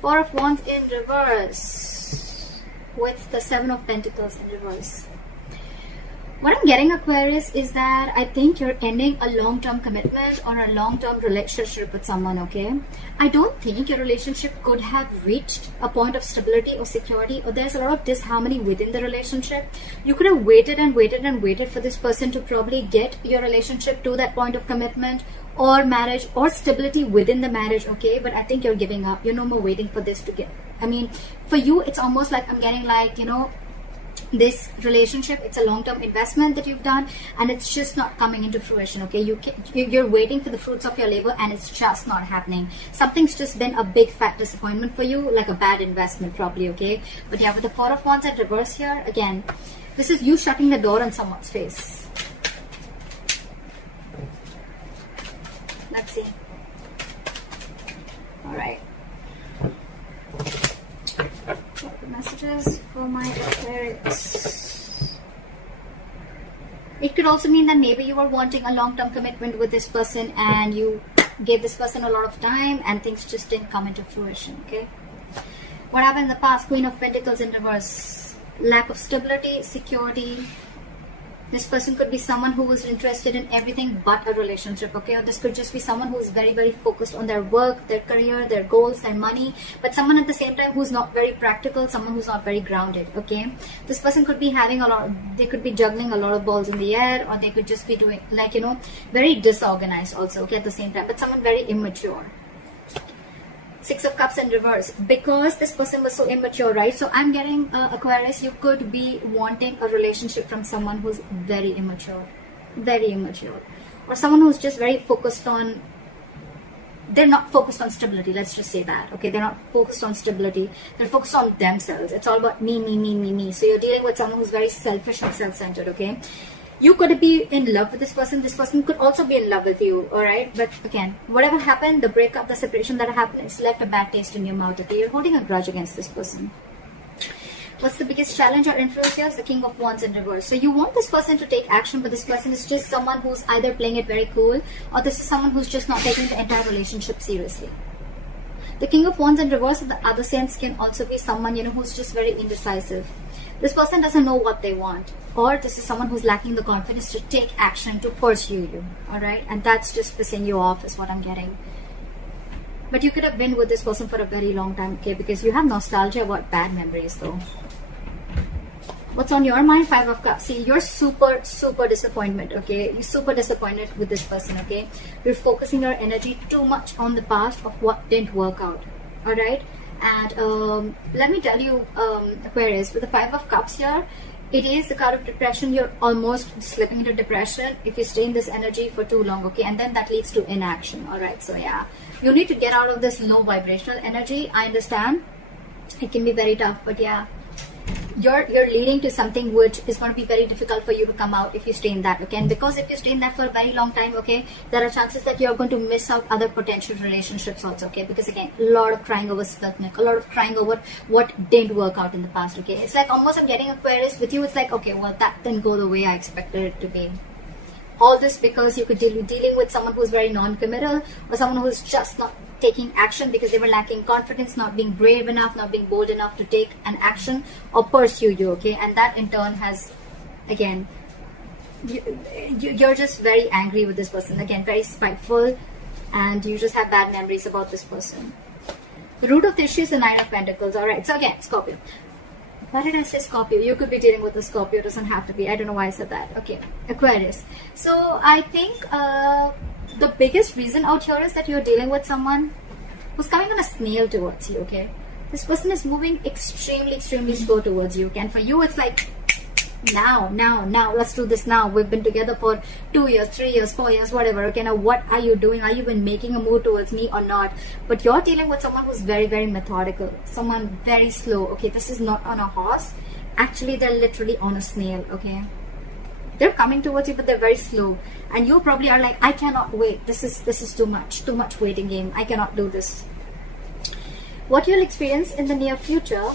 Four of Wands in reverse with the Seven of Pentacles in reverse. What I'm getting, Aquarius, is that I think you're ending a long-term commitment or a long-term relationship with someone, okay? I don't think your relationship could have reached a point of stability or security, or there's a lot of disharmony within the relationship. You could have waited and waited and waited for this person to probably get your relationship to that point of commitment or marriage or stability within the marriage, okay? But I think you're giving up. You're no more waiting for this to get... I mean, for you, it's almost like I'm getting like, you know, this relationship, it's a long-term investment that you've done and it's just not coming into fruition, okay? You're waiting for the fruits of your labor and it's just not happening. Something's just been a big fat disappointment for you, like a bad investment probably, okay? But yeah, with the Four of Wands at reverse here, again, this is you shutting the door on someone's face. Let's see. All right. What the messages for my Aquarius? It could also mean that maybe you were wanting a long-term commitment with this person and you gave this person a lot of time and things just didn't come into fruition, okay? What happened in the past? Queen of Pentacles in reverse. Lack of stability, security. This person could be someone who was interested in everything but a relationship, okay? Or this could just be someone who's very, very focused on their work, their career, their goals, their money, but someone at the same time who's not very practical, someone who's not very grounded, okay? This person could be having a lot, they could be juggling a lot of balls in the air, or they could just be doing, like, you know, very disorganized also, okay, at the same time, but someone very immature. Six of Cups in reverse, because this person was so immature, right? So I'm getting Aquarius, you could be wanting a relationship from someone who's very immature, or someone who's just very focused on, they're not focused on stability, let's just say that, okay? They're not focused on stability, they're focused on themselves. It's all about me, me, me, me, me. So you're dealing with someone who's very selfish and self-centered, okay? You could be in love with this person could also be in love with you, alright? But again, whatever happened, the breakup, the separation that happened, it's left a bad taste in your mouth, okay? You're holding a grudge against this person. What's the biggest challenge or influence here? Is the King of Wands in reverse. So you want this person to take action, but this person is just someone who's either playing it very cool, or this is someone who's just not taking the entire relationship seriously. The King of Wands in reverse, in the other sense, can also be someone, you know, who's just very indecisive. This person doesn't know what they want, or this is someone who's lacking the confidence to take action, to pursue you, alright? And that's just pissing you off is what I'm getting. But you could have been with this person for a very long time, okay? Because you have nostalgia about bad memories though. What's on your mind? Five of Cups. See, you're super disappointed, okay? You're super disappointed with this person, okay? You're focusing your energy too much on the past of what didn't work out, alright? And let me tell you, Aquarius, with the Five of Cups here, it is the card of depression. You're almost slipping into depression if you stay in this energy for too long, okay? And then that leads to inaction, alright? So yeah, you need to get out of this low vibrational energy. I understand it can be very tough, but yeah, you're leading to something which is going to be very difficult for you to come out if you stay in that, okay? And because if you stay in that for a very long time, okay, there are chances that you're going to miss out other potential relationships also, okay? Because again, a lot of crying over spilt milk, a lot of crying over what didn't work out in the past, okay? It's like almost I'm getting Aquarius with you. It's like, okay, well, that didn't go the way I expected it to be. All this because you could be dealing with someone who's very non-committal, or someone who's just not taking action because they were lacking confidence, not being brave enough, not being bold enough to take an action or pursue you, okay? And that in turn has, again, you're just very angry with this person, again, very spiteful, and you just have bad memories about this person. The root of the issue is the Nine of Pentacles, alright? So again, Scorpio. Why did I say Scorpio? You could be dealing with a Scorpio, it doesn't have to be. I don't know why I said that. Okay, Aquarius. So I think the biggest reason out here is that you're dealing with someone who's coming on a snail towards you, okay? This person is moving extremely slow towards you, okay? And for you, it's like, now, let's do this now. We've been together for 2 years, 3 years, 4 years, whatever, okay? Now, what are you doing? Are you been making a move towards me or not? But you're dealing with someone who's very methodical, someone very slow, okay? This is not on a horse. Actually, they're literally on a snail, okay? They're coming towards you, but they're very slow. And you probably are like, I cannot wait. This is too much waiting game. I cannot do this. What you'll experience in the near future,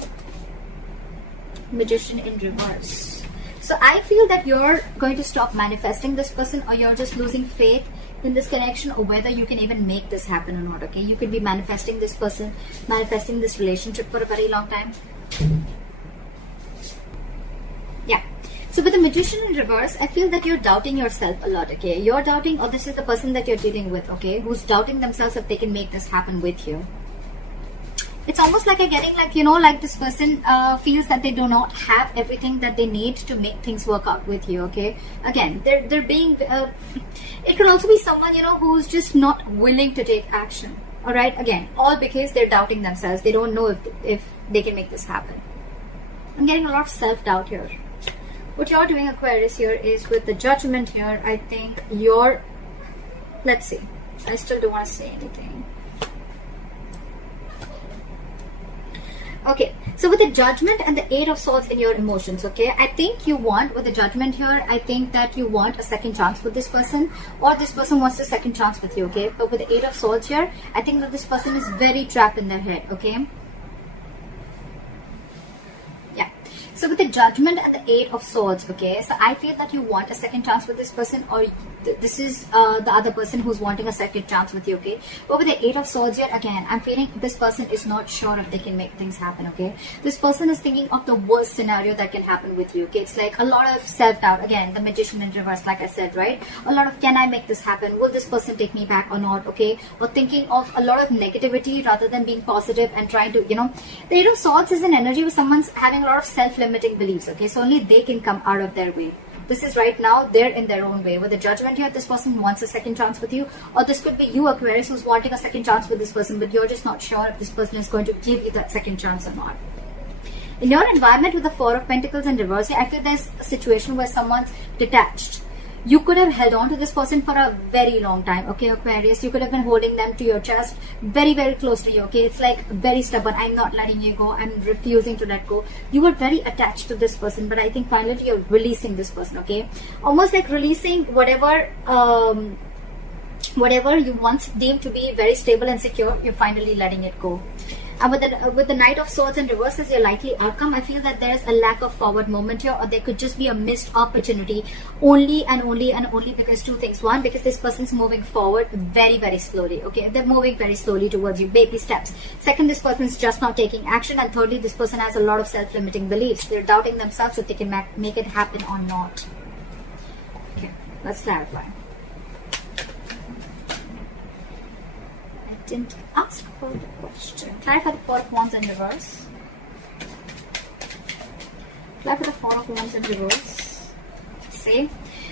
Magician in reverse. So I feel that you're going to stop manifesting this person, or you're just losing faith in this connection, or whether you can even make this happen or not. Okay, you could be manifesting this person, manifesting this relationship for a very long time. Yeah. So with the Magician in reverse, I feel that you're doubting yourself a lot. Okay, you're doubting, or this is the person that you're dealing with, okay, who's doubting themselves if they can make this happen with you. It's almost like you're getting, like, you know, like this person feels that they do not have everything that they need to make things work out with you. Okay, again, they're being it could also be someone, you know, who's just not willing to take action. All right, again, all because they're doubting themselves. They don't know if they can make this happen. I'm getting a lot of self-doubt here. What you're doing, Aquarius, here is with the Judgment here, I think you're, let's see, I still don't want to say anything. Okay, so with the Judgment and the Eight of Swords in your emotions, okay, I think you want, with the Judgment here, I think that you want a second chance with this person, or this person wants a second chance with you, okay. But with the Eight of Swords here, I think that this person is very trapped in their head, okay. Yeah. So with the Judgment and the Eight of Swords, okay, so I feel that you want a second chance with this person, or this is the other person who's wanting a second chance with you, okay. But with the Eight of Swords here, again, I'm feeling this person is not sure if they can make things happen, okay. This person is thinking of the worst scenario that can happen with you, okay. It's like a lot of self-doubt. Again, the Magician in reverse, like I said, right? A lot of, can I make this happen? Will this person take me back or not, okay? Or thinking of a lot of negativity rather than being positive and trying to, you know, the Eight of Swords is an energy where someone's having a lot of self-limiting beliefs, okay. So only they can come out of their way. This is right now, they're in their own way. With the Judgment here, this person wants a second chance with you, or this could be you, Aquarius, who's wanting a second chance with this person, but you're just not sure if this person is going to give you that second chance or not. In your environment with the Four of Pentacles in reverse, I feel there's a situation where someone's detached. You could have held on to this person for a very long time, okay, Aquarius. You could have been holding them to your chest, very, very close to you, okay. It's like very stubborn. I'm not letting you go. I'm refusing to let go. You were very attached to this person, but I think finally you're releasing this person, okay. Almost like releasing whatever you once deemed to be very stable and secure, you're finally letting it go. And with the Knight of Swords in reverse as your likely outcome, I feel that there's a lack of forward movement here, or there could just be a missed opportunity only because two things. One, because this person's moving forward very, very slowly, okay. They're moving very slowly towards you, baby steps. Second, this person's just not taking action. And thirdly, this person has a lot of self-limiting beliefs. They're doubting themselves if they can make it happen or not. Okay, let's clarify. Didn't ask for the question. Clarify the Four of Wands in reverse. Clarify the Four of Wands in reverse. See?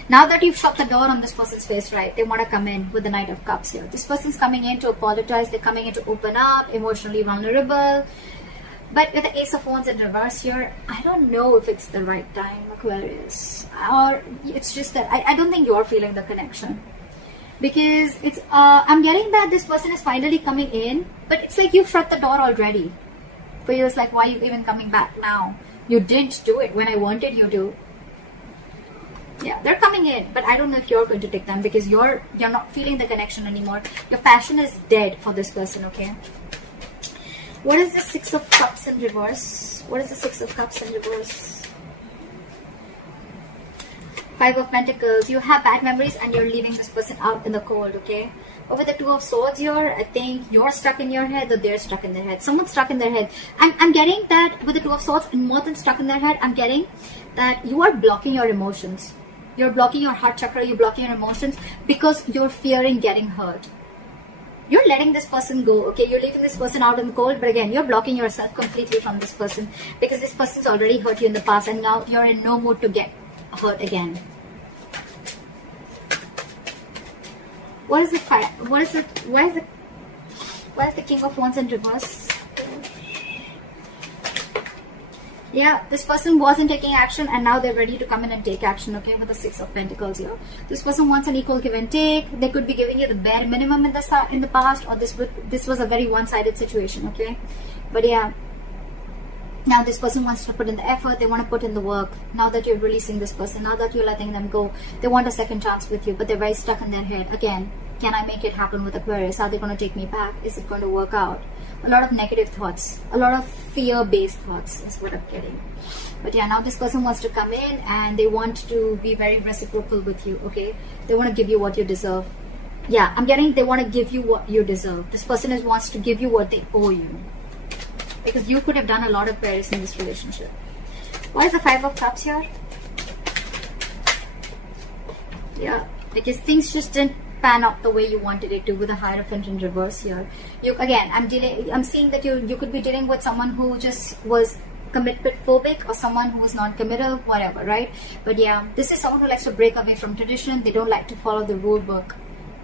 Now that you've shut the door on this person's face, right, they want to come in with the Knight of Cups here. This person's coming in to apologize. They're coming in to open up, emotionally vulnerable. But with the Ace of Wands in reverse here, I don't know if it's the right time, Aquarius. Or it's just that I don't think you're feeling the connection. Because it's I'm getting that this person is finally coming in, but it's like you've shut the door already. For you, it's like, why are you even coming back now? You didn't do it when I wanted you to. Yeah, they're coming in, but I don't know if you're going to take them, because you're not feeling the connection anymore. Your passion is dead for this person, okay? What is the Six of Cups in reverse? What is the Six of Cups in reverse? Five of Pentacles. You have bad memories and you're leaving this person out in the cold, okay? But with the Two of Swords here, I think you're stuck in your head, or they're stuck in their head. Someone's stuck in their head. I'm getting that with the Two of Swords, and more than stuck in their head, I'm getting that you are blocking your emotions. You're blocking your heart chakra, you're blocking your emotions because you're fearing getting hurt. You're letting this person go, okay? You're leaving this person out in the cold, but again, you're blocking yourself completely from this person, because this person's already hurt you in the past, and now you're in no mood to get hurt again. What is the fire? What is it? Why is the King of Wands in reverse? Yeah, this person wasn't taking action, and now they're ready to come in and take action, okay? With the Six of Pentacles here, this person wants an equal give and take. They could be giving you the bare minimum in the past, or this was a very one-sided situation, okay? But yeah, now this person wants to put in the effort. They want to put in the work. Now that you're releasing this person, now that you're letting them go, they want a second chance with you, but they're very stuck in their head. Again, can I make it happen with Aquarius? Are they going to take me back? Is it going to work out? A lot of negative thoughts, a lot of fear-based thoughts is what I'm getting. But yeah, now this person wants to come in and they want to be very reciprocal with you, okay? They want to give you what you deserve. Yeah, I'm getting they want to give you what you deserve. This person wants to give you what they owe you. Because you could have done a lot of Aquarius in this relationship. Why is the Five of Cups here? Yeah, because things just didn't pan out the way you wanted it to with the Hierophant in reverse here. I'm seeing that you could be dealing with someone who just was commitment phobic or someone who is non-committal, whatever, right? But yeah, this is someone who likes to break away from tradition. They don't like to follow the rule book.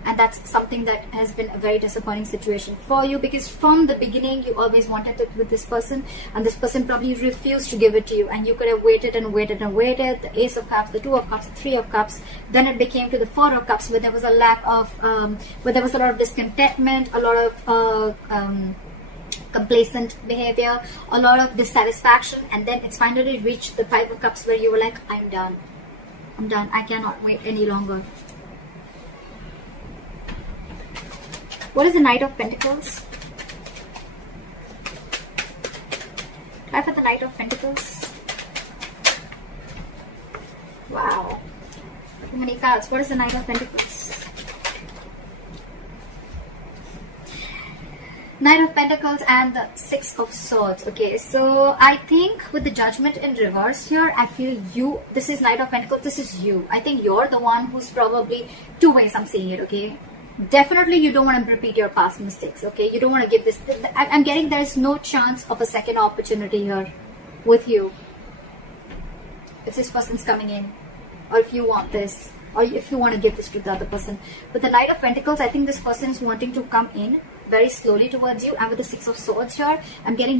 And that's something that has been a very disappointing situation for you, because from the beginning you always wanted it with this person, and this person probably refused to give it to you, and you could have waited and waited and waited. The Ace of Cups, the Two of Cups, the Three of Cups, then it became to the Four of Cups, where there was a lack of where there was a lot of discontentment, a lot of complacent behavior, a lot of dissatisfaction, and then it's finally reached the Five of Cups where you were like, I'm done, I cannot wait any longer. What is the Knight of Pentacles? Try for the Knight of Pentacles. Wow. Too many cards. What is the Knight of Pentacles? Knight of Pentacles and the Six of Swords. Okay, so I think with the Judgment in reverse here, I feel this is Knight of Pentacles, this is you. I think you're the one who's probably, two ways I'm seeing it, okay? Definitely you don't want to repeat your past mistakes, okay? You don't want to give this, I'm getting there's no chance of a second opportunity here with you. If this person's coming in, or if you want this, or if you want to give this to the other person. With the Knight of Pentacles, I think this person is wanting to come in very slowly towards you, and with the Six of Swords here, I'm getting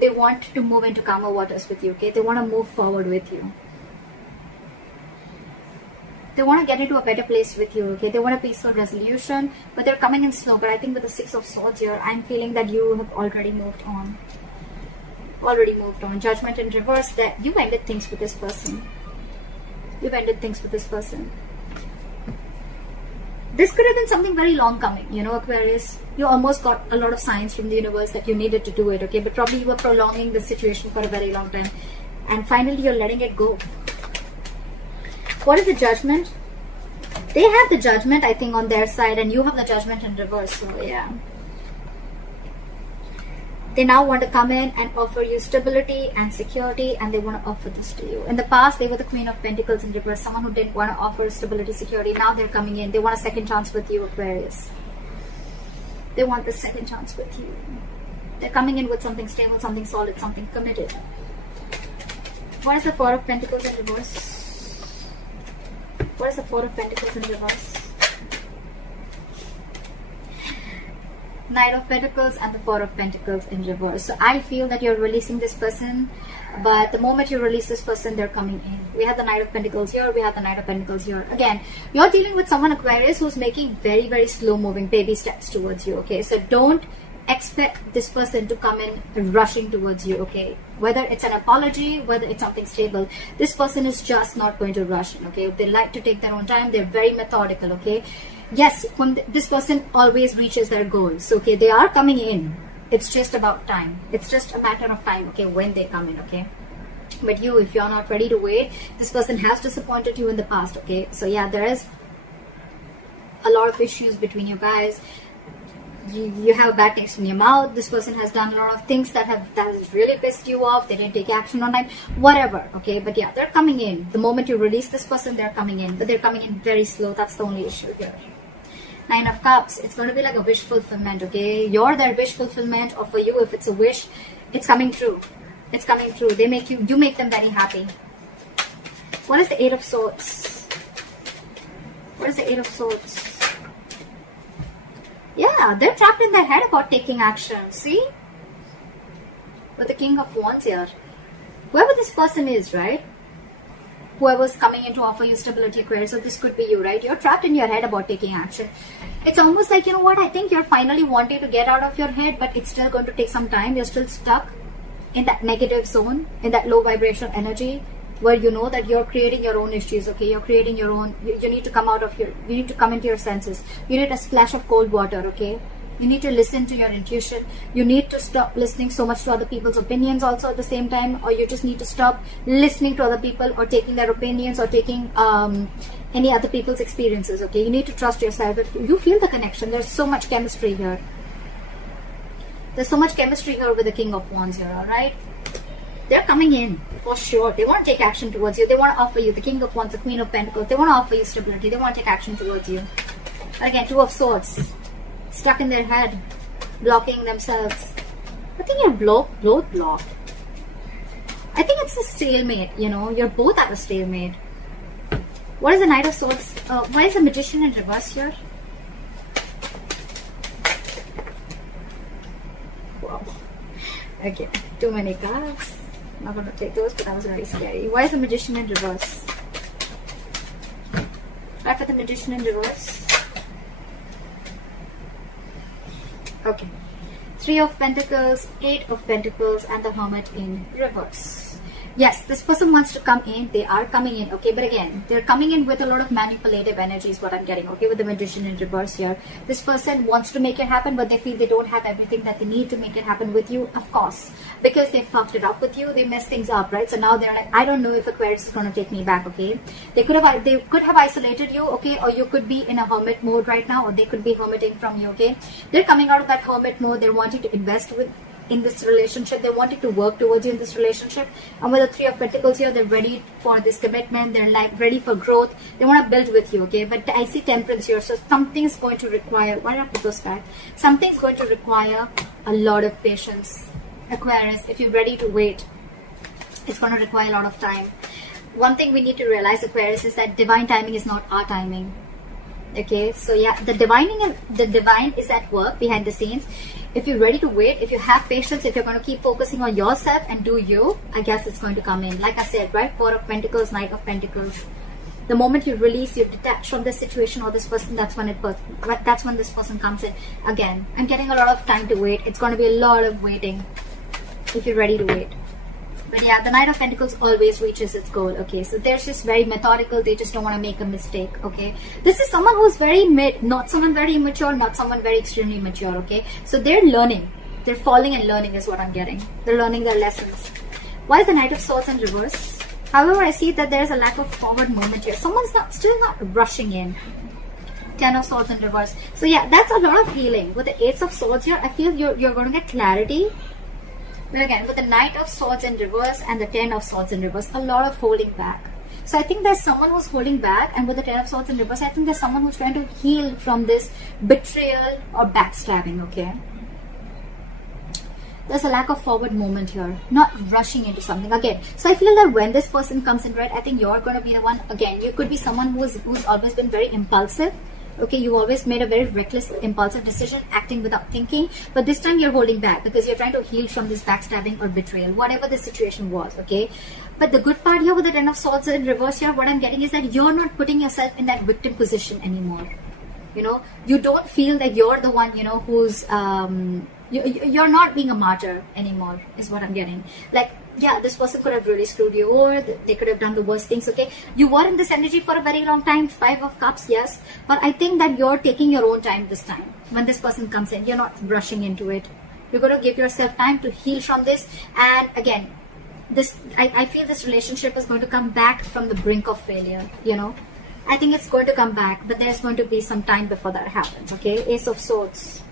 they want to move into calmer waters with you, okay? They want to move forward with you. They want to get into a better place with you, okay? They want a peaceful resolution, but they're coming in slow. But I think with the Six of Swords here, I'm feeling that you have already moved on. Judgment in reverse, that you ended things with this person. This could have been something very long coming, you know, Aquarius. You almost got a lot of signs from the universe that you needed to do it, okay? But probably you were prolonging the situation for a very long time. And finally, you're letting it go. What is the Judgment? They have the Judgment, I think, on their side, and you have the Judgment in reverse. So, yeah. They now want to come in and offer you stability and security, and they want to offer this to you. In the past, they were the Queen of Pentacles in reverse, someone who didn't want to offer stability, security. Now they're coming in. They want a second chance with you, Aquarius. They want the second chance with you. They're coming in with something stable, something solid, something committed. What is the Four of Pentacles in reverse? What is the Four of Pentacles in reverse? Knight of Pentacles and the Four of Pentacles in reverse. So I feel that you're releasing this person, but the moment you release this person, they're coming in. We have the Knight of Pentacles here, we have the Knight of Pentacles here. Again, you're dealing with someone, Aquarius, who's making very, very slow moving baby steps towards you, okay? So don't expect this person to come in rushing towards you, okay? Whether it's an apology, whether it's something stable, this person is just not going to rush in, okay? They like to take their own time. They're very methodical, okay? Yes, when this person always reaches their goals, okay? They are coming in. It's just about time. It's just a matter of time, okay, when they come in, okay? But you, if you're not ready to wait, this person has disappointed you in the past, okay? So yeah, there is a lot of issues between you guys. You have a bad taste in your mouth. This person has done a lot of things that has really pissed you off. They didn't take action on time, whatever, okay? But yeah, they're coming in. The moment you release this person, they're coming in, but they're coming in very slow. That's the only issue here. Nine of Cups, it's going to be like a wish fulfillment, okay? You're their wish fulfillment, or for you, if it's a wish, it's coming true. It's coming true. You make them very happy. What is the Eight of Swords? What is the Eight of Swords? Yeah, they're trapped in their head about taking action. See? With the King of Wands here. Whoever this person is, right? Whoever's coming in to offer you stability, Aquarius. So this could be you, right? You're trapped in your head about taking action. It's almost like, you know what? I think you're finally wanting to get out of your head, but it's still going to take some time. You're still stuck in that negative zone, in that low vibration energy, where you know that you're creating your own issues, okay? You're creating your own, you need to come out of you need to come into your senses. You need a splash of cold water, okay? You need to listen to your intuition. You need to stop listening so much to other people's opinions also at the same time, or you just need to stop listening to other people or taking their opinions or taking any other people's experiences, okay? You need to trust yourself. If you feel the connection, there's so much chemistry here. There's so much chemistry here with the King of Wands here, alright? They're coming in, for sure. They want to take action towards you. They want to offer you, the King of Wands, the Queen of Pentacles. They want to offer you stability. They want to take action towards you. Again, Two of Swords. Stuck in their head. Blocking themselves. I think you're both blocked. I think it's a stalemate, you know. You're both at a stalemate. What is the Knight of Swords? Why is the Magician in reverse here? Wow. Okay, too many cards. Not going to take those, but that was very scary. Why is the Magician in reverse? Try for the Magician in reverse. Okay. Three of Pentacles, Eight of Pentacles, and the Hermit in reverse. Yes, this person wants to come in. They are coming in, okay? But again, they're coming in with a lot of manipulative energy is what I'm getting, okay? With the Magician in reverse here. This person wants to make it happen, but they feel they don't have everything that they need to make it happen with you, of course. Because they fucked it up with you, they messed things up, right? So now they're like, I don't know if Aquarius is going to take me back, okay? They could have isolated you, okay? Or you could be in a hermit mode right now, or they could be hermiting from you, okay? They're coming out of that hermit mode. They're wanting to invest in this relationship. They wanted to work towards you in this relationship, and with the Three of Pentacles here, they're ready for this commitment. They're like ready for growth. They want to build with you, okay? But I see Temperance here, so something's going to require, why did I put those back? Something's going to require a lot of patience, Aquarius. If you're ready to wait, it's going to require a lot of time. One thing we need to realize, Aquarius, is that divine timing is not our timing, okay? So yeah, the divine is at work behind the scenes. If you're ready to wait, if you have patience, if you're going to keep focusing on yourself and do you, I guess it's going to come in. Like I said, right? Four of Pentacles, Knight of Pentacles. The moment you release, you detach from this situation or this person, that's when this person comes in. Again, I'm getting a lot of time to wait. It's going to be a lot of waiting if you're ready to wait. But yeah, the Knight of Pentacles always reaches its goal, okay? So they're just very methodical. They just don't want to make a mistake, okay? This is someone who's very mid, not someone very immature, not someone very extremely mature, okay? So they're learning. They're falling and learning is what I'm getting. They're learning their lessons. Why is the Knight of Swords in reverse? However, I see that there's a lack of forward movement here. Someone's still not rushing in. Ten of Swords in reverse. So yeah, that's a lot of healing. With the Ace of Swords here, I feel you're going to get clarity. But again, with the Knight of Swords in reverse and the Ten of Swords in reverse, a lot of holding back. So I think there's someone who's holding back, and with the Ten of Swords in reverse, I think there's someone who's trying to heal from this betrayal or backstabbing, okay? There's a lack of forward movement here, not rushing into something again. So I feel that when this person comes in, right, I think you're going to be the one. Again, you could be someone who's always been very impulsive. Okay, you always made a very reckless, impulsive decision, acting without thinking. But this time you're holding back because you're trying to heal from this backstabbing or betrayal, whatever the situation was, okay? But the good part here with the Ten of Swords in reverse here, what I'm getting is that you're not putting yourself in that victim position anymore. You know, you don't feel that you're the one, you know, who's, you're not being a martyr anymore, is what I'm getting. Like, yeah, this person could have really screwed you over. They could have done the worst things, okay? You were in this energy for a very long time. Five of Cups, yes. But I think that you're taking your own time this time. When this person comes in, you're not rushing into it. You're going to give yourself time to heal from this. And again, I feel this relationship is going to come back from the brink of failure, you know? I think it's going to come back, but there's going to be some time before that happens, okay? Ace of Swords,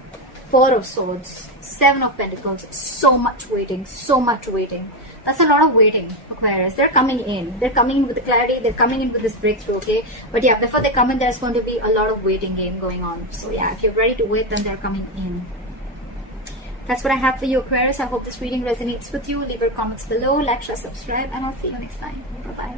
Four of Swords, Seven of Pentacles. So much waiting, so much waiting. That's a lot of waiting, Aquarius. They're coming in. They're coming in with the clarity. They're coming in with this breakthrough, okay? But yeah, before they come in, there's going to be a lot of waiting game going on. So yeah, if you're ready to wait, then they're coming in. That's what I have for you, Aquarius. I hope this reading resonates with you. Leave your comments below, like, share, subscribe, and I'll see you next time. Bye-bye.